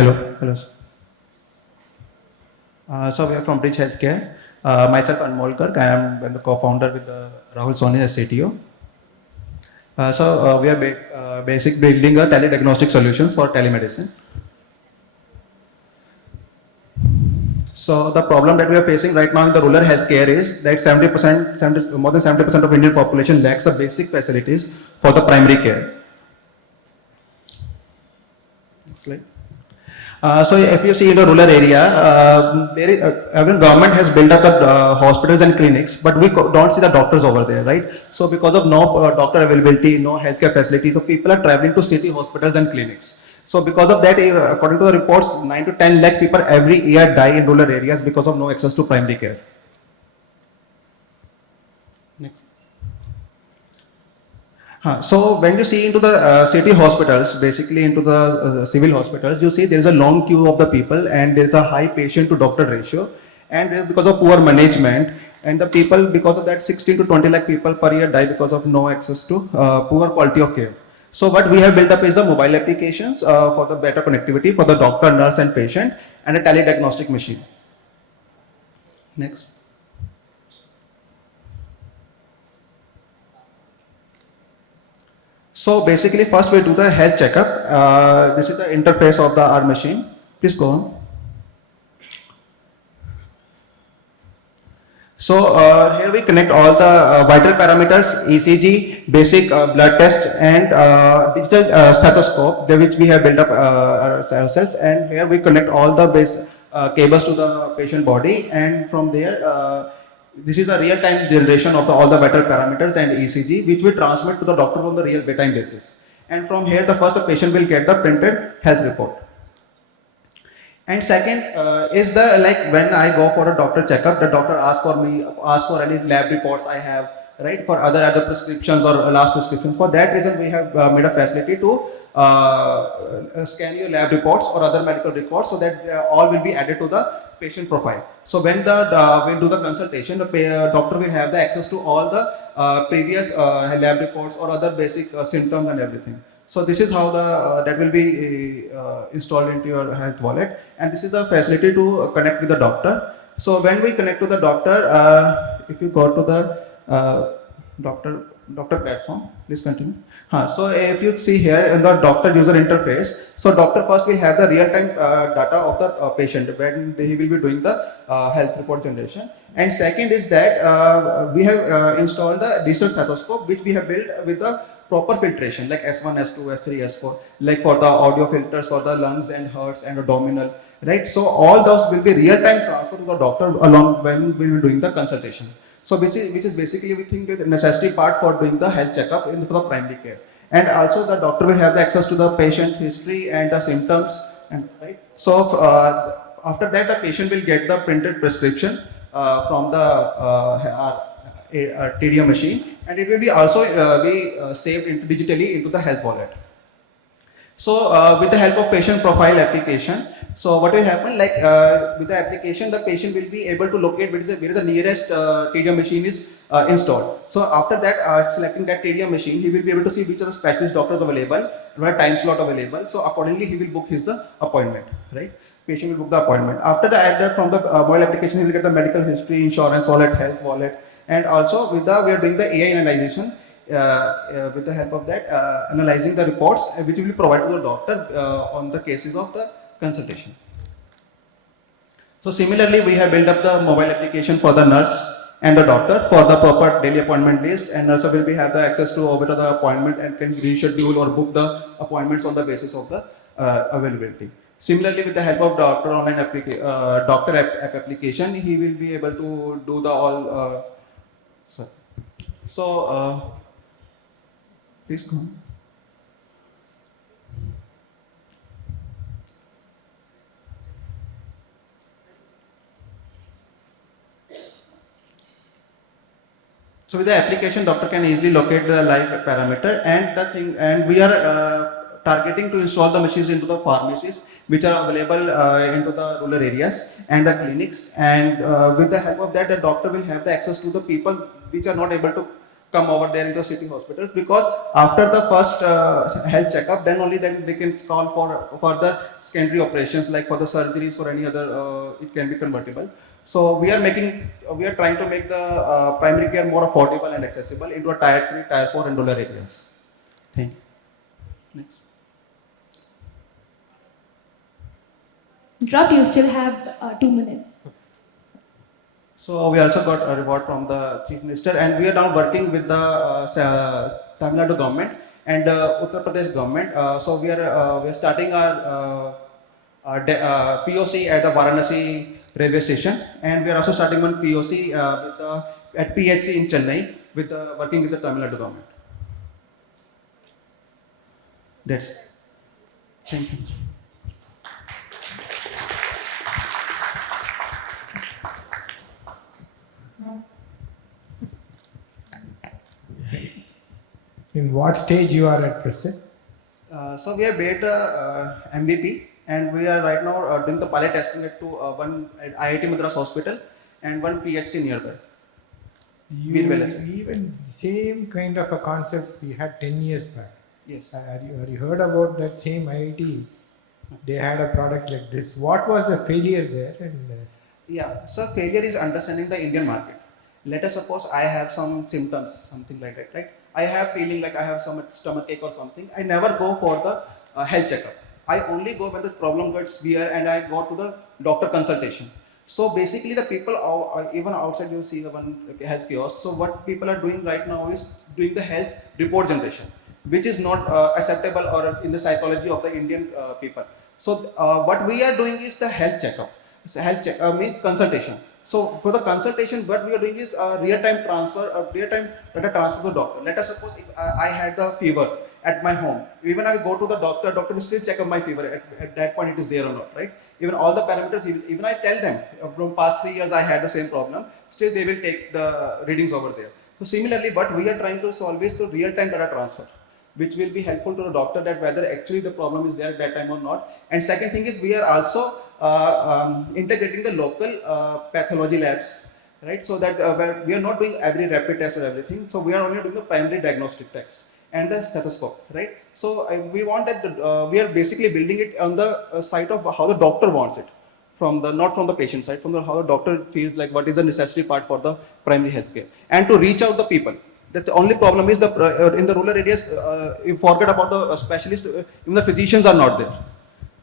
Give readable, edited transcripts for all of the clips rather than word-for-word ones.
Hello. Hello. So we are from Bridge Healthcare. Myself, Anmol Garg. I'm the co-founder with Rahul Soni as CTO. We are basic building a tele-diagnostic solutions for telemedicine. So the problem that we are facing right now in the rural healthcare is that more than 70% of Indian population lacks the basic facilities for the primary care. Next slide. So if you see in the rural area, every government has built up the hospitals and clinics, but we don't see the doctors over there, right? So because of no doctor availability, no healthcare facility, so people are traveling to city hospitals and clinics. So because of that, according to the reports, 9 to 10 lakh people every year die in rural areas because of no access to primary care. Next. So when you see into the city hospitals, basically into the civil hospitals, you see there is a long queue of the people and there is a high patient to doctor ratio, and because of poor management, and the people, because of that, 16 to 20 lakh people per year die because of no access to poor quality of care. So what we have built up is the mobile applications for the better connectivity for the doctor, nurse and patient, and a tele-diagnostic machine. Next. So basically, first we do the health checkup. This is the interface of our machine. Please go on. So here we connect all the vital parameters, ECG, basic blood test, and digital stethoscope, which we have built up ourselves. And here we connect all the base cables to the patient body, and from there, this is a real-time generation of all the vital parameters and ECG, which we transmit to the doctor on the real time basis. And from here, the patient will get the printed health report. And second is the, like, when I go for a doctor checkup, the doctor asks for any lab reports I have, right, for other prescriptions or last prescription. For that reason, we have made a facility to scan your lab reports or other medical records, so that all will be added to the patient profile. So when we do the consultation, the doctor will have the access to all the previous lab reports or other basic symptoms and everything. So this is how that will be installed into your health wallet, and this is the facility to connect with the doctor. So when we connect to the doctor, if you go to the doctor platform, please continue. So if you see here in the doctor user interface, so doctor first will have the real-time data of the patient when he will be doing the health report generation. And second is that we have installed the digital stethoscope, which we have built with the proper filtration like S1, S2, S3, S4, like for the audio filters for the lungs and hearts and abdominal, right? So all those will be real-time transferred to the doctor along when we will be doing the consultation. So which is basically, we think, the necessary part for doing the health checkup for the primary care. And also the doctor will have the access to the patient history and the symptoms, and right. So after that, the patient will get the printed prescription from the TDM machine, and it will be also be saved digitally into the health wallet. So with the help of patient profile application, so what will happen, like with the application, the patient will be able to locate where is the nearest TDM machine is installed. So after that, selecting that TDM machine, he will be able to see which are the specialist doctors available, what time slot available. So accordingly, he will book the appointment, right? Patient will book the appointment. After that, from the mobile application, he will get the medical history, insurance wallet, health wallet, and also we are doing the AI analyzation. With the help of that, analyzing the reports which will be provided to the doctor on the cases of the consultation. So similarly, we have built up the mobile application for the nurse and the doctor for the proper daily appointment list, and nurse will have the access to over the appointment and can reschedule or book the appointments on the basis of the availability. Similarly, with the help of doctor online doctor app application, he will be able to do the all. Please go on. So with the application, doctor can easily locate the live parameter, and we are targeting to install the machines into the pharmacies which are available into the rural areas and the clinics, and with the help of that, the doctor will have the access to the people which are not able to come over there into city hospitals, because after the first health checkup, then they can call for further secondary operations, like for the surgeries or any other, it can be convertible. So we are trying to make the primary care more affordable and accessible into a tier 3, tier 4 and rural areas. Thank you. Next. Interrupt, you still have 2 minutes. So we also got a reward from the Chief Minister, and we are now working with the Tamil Nadu government and Uttar Pradesh government. So we are starting our POC at the Varanasi railway station, and we are also starting one POC at PHC in Chennai with working with the Tamil Nadu government. That's it. Thank you. In what stage you are at present? So we have made MVP, and we are right now doing the pilot testing at one at IIT Madras Hospital and one PHC nearby. Even same kind of a concept we had 10 years back. Yes. Have you heard about that same IIT? They had a product like this. What was the failure there? Yeah, so failure is understanding the Indian market. Let us suppose I have some symptoms, something like that, right? I have feeling like I have some stomach ache or something. I never go for the health checkup. I only go when the problem gets severe, and I go to the doctor consultation. So basically the people, even outside you see the one health kiosk. So what people are doing right now is doing the health report generation, which is not acceptable or in the psychology of the Indian people. So what we are doing is the health checkup. So health check means consultation. So for the consultation, what we are doing is real-time transfer, real-time data transfer to the doctor. Let us suppose if I had the fever at my home. Even I go to the doctor will still check up my fever. At that point, it is there or not, right? Even all the parameters, even I tell them from past 3 years I had the same problem. Still, they will take the readings over there. So similarly, what we are trying to solve is the real-time data transfer, which will be helpful to the doctor that whether actually the problem is there at that time or not. And second thing is we are also integrating the local pathology labs, right? So that we are not doing every rapid test or everything. So we are only doing the primary diagnostic tests and the stethoscope, right? So we want that we are basically building it on the side of how the doctor wants it, from the not from the patient side, from the how the doctor feels like what is the necessary part for the primary healthcare, and to reach out the people. That's the only problem is the in the rural areas you forget about the specialist. Even the physicians are not there,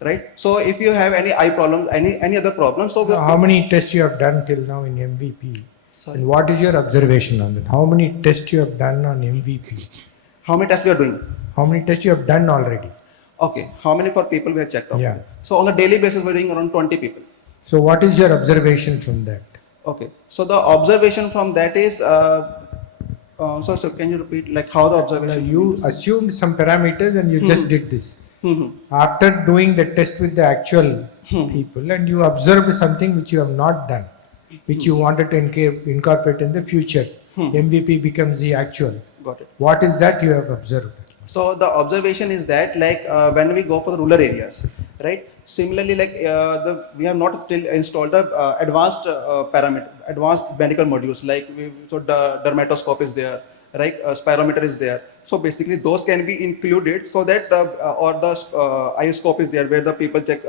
right? So if you have any eye problem, any other problem, so how many tests you have done till now in MVP? Sorry. And what is your observation on that? How many tests you have done on MVP? How many tests we are doing? How many tests you have done already? Okay, how many for people we have checked out? Yeah. So on a daily basis we're doing around 20 people. So what is your observation from that? Okay, so the observation from that is so can you repeat like how the observation? You assumed some parameters and you just did this. After doing the test with the actual people, and you observed something which you have not done, which you wanted to incorporate in the future, MVP becomes the actual. Got it. What is that you have observed? So the observation is that like when we go for the rural areas, right? Similarly, like we have not still installed the advanced medical modules, like so the dermatoscope is there, right? Spirometer is there. So basically those can be included so that or the ioscope is there where the people check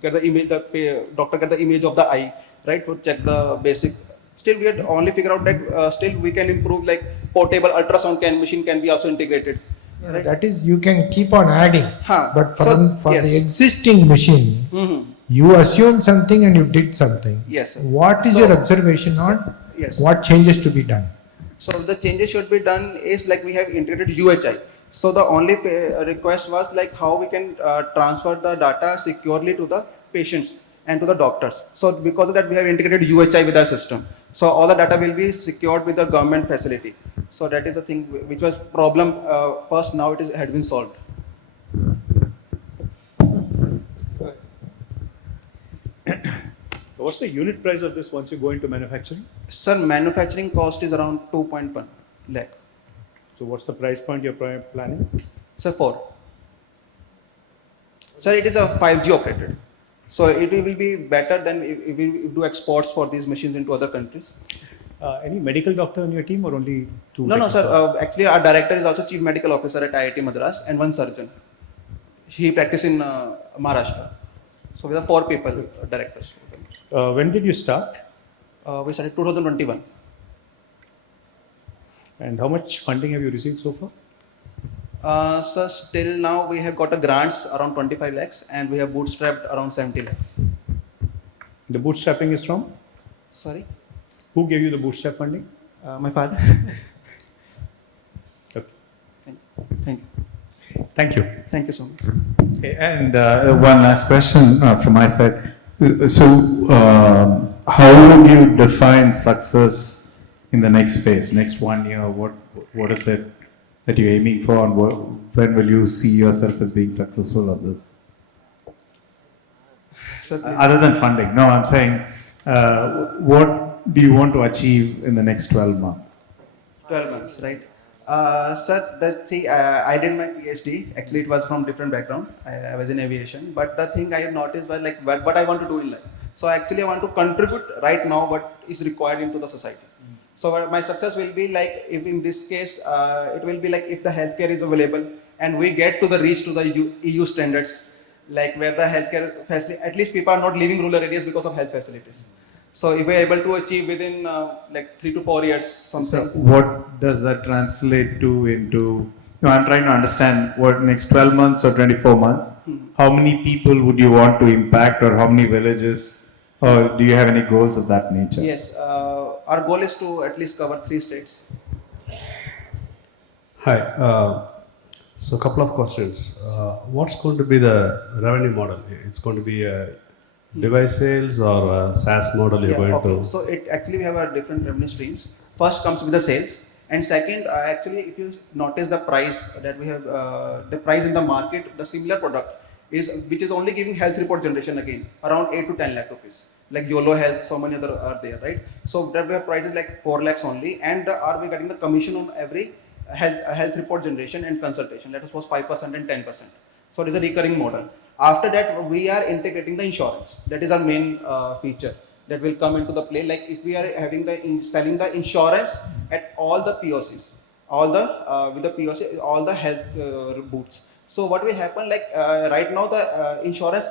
get the image, the doctor get the image of the eye, right? To check the basic. Still we have only figure out that still we can improve, like portable ultrasound machine can be also integrated. Right? That is, you can keep on adding, but for yes. the existing machine, you assumed something and you did something. Yes. What is your observation on yes. what changes to be done? So the changes should be done is like we have integrated UHI. So the only request was like how we can transfer the data securely to the patients and to the doctors. So because of that we have integrated UHI with our system. So all the data will be secured with the government facility. So that is the thing which was problem first, now it had been solved. What's the unit price of this once you go into manufacturing? Sir, manufacturing cost is around 2.1 lakh. So what's the price point you're planning? Sir, 4. Sir, it is a 5G operated. So it will be better than if we do exports for these machines into other countries. Any medical doctor on your team or only two? No, no, sir. technical? Actually, our director is also chief medical officer at IIT Madras and one surgeon. He practices in Maharashtra. So we have 4 people, directors. When did you start? We started 2021. And how much funding have you received so far? So still now we have got a grants around 25 lakhs and we have bootstrapped around 70 lakhs. The bootstrapping is from? Sorry, Who gave you the bootstrap funding? my father. Okay. Thank you. Thank you. Thank you so much. Okay, and one last question from my side. So, how would you define success in the next phase, next 1 year? What is it that you're aiming for, and when will you see yourself as being successful at this? Sir, please. Other than funding, no, I'm saying, what do you want to achieve in the next 12 months? 12 months, right? Sir, I did my PhD. Actually, it was from different background. I was in aviation, but the thing I noticed was like what I want to do in life. So actually, I want to contribute right now what is required into the society. So my success will be like if in this case, it will be like if the healthcare is available and we get to the reach to the EU standards, like where the healthcare facility, at least people are not leaving rural areas because of health facilities. So if we are able to achieve within like 3 to 4 years something. So, what does that translate to into? No, I'm trying to understand what next 12 months or 24 months. How many people would you want to impact, or how many villages? Or do you have any goals of that nature? Yes, our goal is to at least cover 3 states. Hi. So a couple of questions. What's going to be the revenue model? It's going to be a device sales or a SaaS model you're going okay. to? So it actually we have a different revenue streams. First comes with the sales, and second, actually, if you notice the price that we have, the price in the market, the similar product is which is only giving health report generation again around 8 to 10 lakh rupees. Like YOLO Health, so many other are there, right? So that we have prices like 4 lakhs only, and are we getting the commission on every health report generation and consultation? That was 5% and 10%. So it is a recurring model. After that, we are integrating the insurance. That is our main feature that will come into the play. Like if we are having selling the insurance at all the POCs, all the with the POC, all the health booths. So what will happen? Like right now, the insurance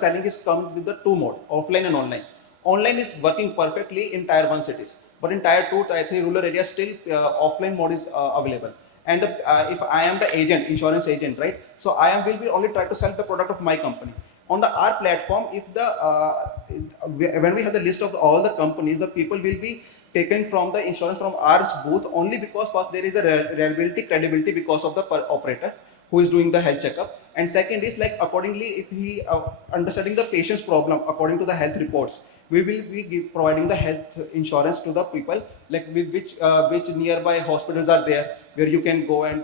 selling is come with the 2 mode, offline and online. Online is working perfectly in tier 1 cities, but in tier 2, tier 3 rural areas still offline mode is available. And if I am the agent, insurance agent, right? So will be only try to sell the product of my company. On our platform, if when we have the list of all the companies, the people will be taken from the insurance from our booth only because first there is a reliability, credibility because of the operator who is doing the health checkup. And second is like accordingly, if he understanding the patient's problem according to the health reports, we will be providing the health insurance to the people, like with which nearby hospitals are there where you can go and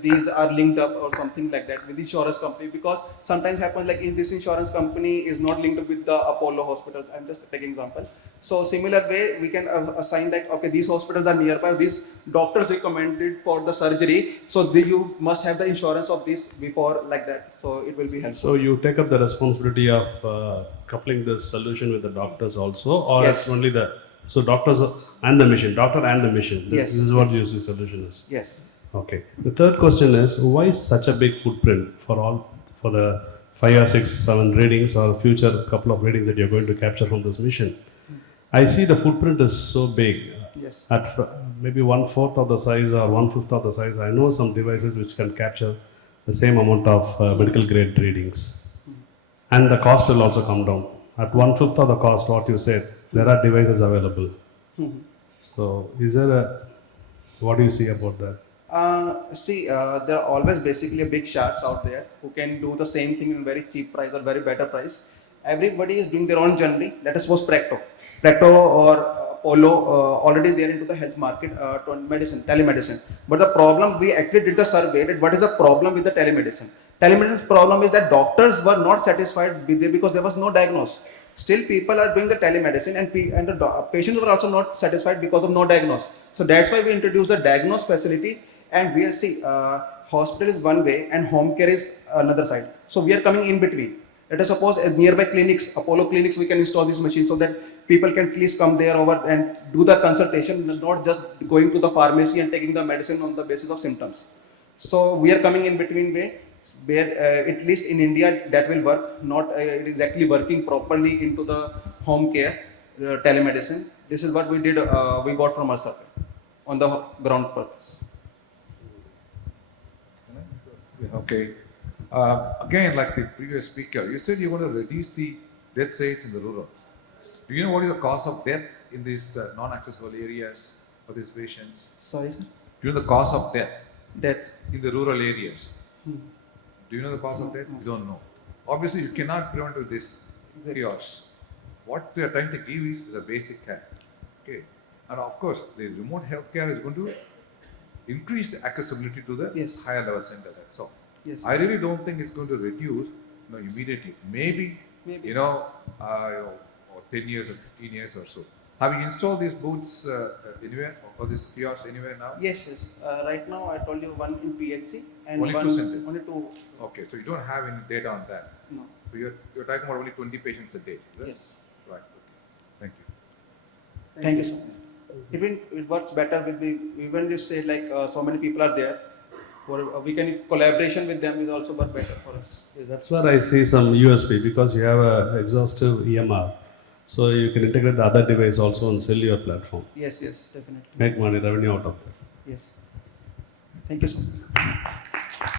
these are linked up or something like that with insurance company, because sometimes happens like in this insurance company is not linked with the Apollo hospitals. I'm just taking example. So similar way we can assign that okay, these hospitals are nearby, these doctors recommended for the surgery, so you must have the insurance of this before, like that, so it will be helpful. So you take up the responsibility of coupling this solution with the doctors also, or Yes. it's only the doctors and the mission, doctor and the mission. This Yes. is what the solution is. Yes. Okay. The third question is, why such a big footprint for the 5 or 6, 7 readings or future couple of readings that you're going to capture from this mission? I see the footprint is so big. Yes. At maybe 1/4 of the size or 1/5 of the size, I know some devices which can capture the same amount of medical grade readings. And the cost will also come down. At 1/5 of the cost, what you said, there are devices available. So, what do you see about that? There are always basically big sharks out there who can do the same thing in very cheap price or very better price. Everybody is doing their own journey. Let us suppose Practo or Apollo already they are into the health market, telemedicine. But the problem, we actually did the survey that what is the problem with the telemedicine. Telemedicine's problem is that doctors were not satisfied with it because there was no diagnosis. Still people are doing the telemedicine and the patients were also not satisfied because of no diagnosis. So that's why we introduced the diagnose facility, and hospital is one way and home care is another side. So we are coming in between. Let us suppose nearby clinics, Apollo clinics, we can install this machine so that people can at least come there over and do the consultation, not just going to the pharmacy and taking the medicine on the basis of symptoms. So we are coming in between way where at least in India that will work, not exactly working properly into the home care, telemedicine. This is what we did, we got from our survey on the ground purpose. Okay. Again, like the previous speaker, you said you're going to reduce the death rates in the rural. Do you know what is the cause of death in these non-accessible areas for these patients? Sorry, sir. Do you know the cause of death Death. in the rural areas? Do you know the cause of death? You don't know. Obviously, you cannot prevent with this chaos. What we are trying to give is a basic care. Okay. And of course, the remote healthcare is going to increase the accessibility to the Yes. higher level center. That's all. Yes. I really don't think it's going to reduce immediately. Maybe, Maybe. you know, or 10 years or 15 years or so. Have you installed these booths anywhere or this kiosk anywhere now? Yes, yes. Right now, I told you one in PHC and Only one two centers? only two. Okay, so you don't have any data on that. No. So you're talking about only 20 patients a day. Is that? Yes. Right. Okay. Thank you. Thank you so much. Even it works better with the even you say like so many people are there, or we can if collaboration with them is also work better for us. That's where I see some USP because you have a exhaustive EMR. So you can integrate the other device also and sell your platform. Yes, yes, definitely. Make money, revenue out of that. Yes. Thank you so much.